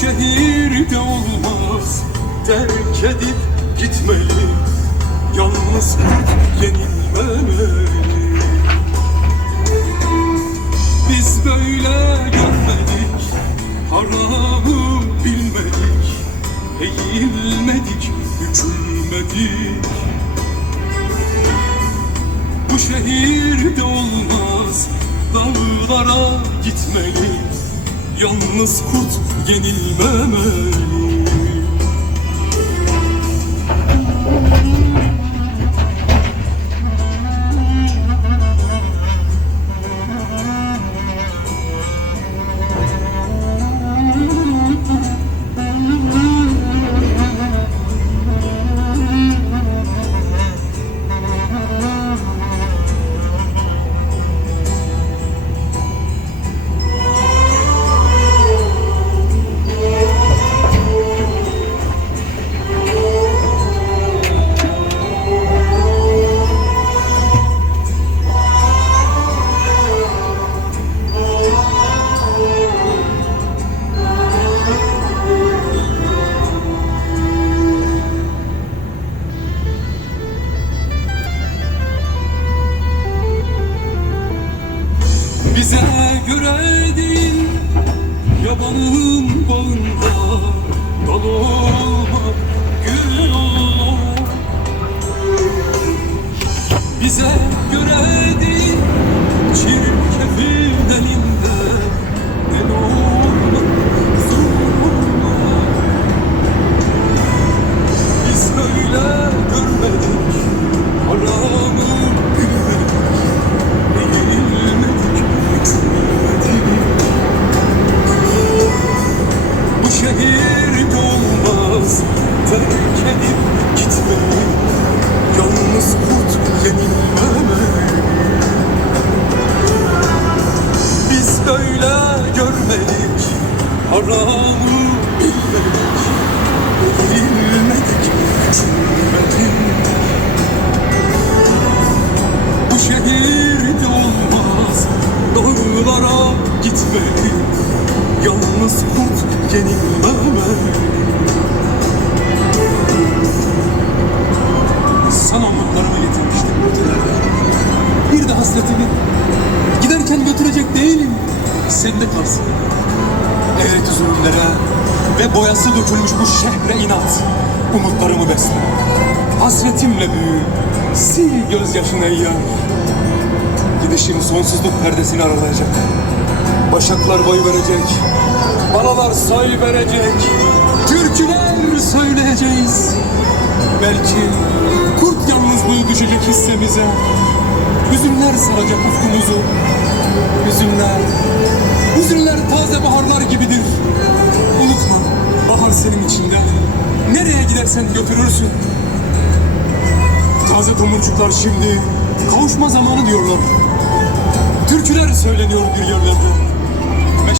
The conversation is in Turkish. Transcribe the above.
şehirde olmaz. Terk edip gitmeli Yalnız yenilmemeli Biz böyle görmedik Haramı bilmedik. Eğilmedik, bükülmedik Bu şehirde olmaz. Dağlara gitmeli Yalnız kurt yenilmemeli Bize göre değil Yabanın bağında. Dal olmak gül olmak Bize göre değil Çirkefin görmedik Haramı bilmedik Eğilmedik, bükülmedik bu şehirde olmaz Dağlara gitmeli Yalnız kurt yenilmemeli. Sana umutlarımı getirmiştim. Ötelerde Bir de hasretimi Giderken götürecek değilim Sende kalsın Eğreti zulümlere Ve boyası dökülmüş bu şehre inat. Umutlarımı besle. Hasretimle büyü. Sil gözyaşını yar. Gidişim sonsuzluk perdesini aralayacak. Başaklar boy verecek. Balalar say verecek. Türküler söyleyeceğiz. Belki kurt yalnızlığı düşecek hissemize. Hüzünler saracak ufkumuzu Hüzünler Hüzünler taze baharlar gibidir Unutma bahar senin içinde Nereye gidersen götürürsün Taze tomurcuklar şimdi kavuşma zamanı diyorlar. Türküler söyleniyor bir yerlerde.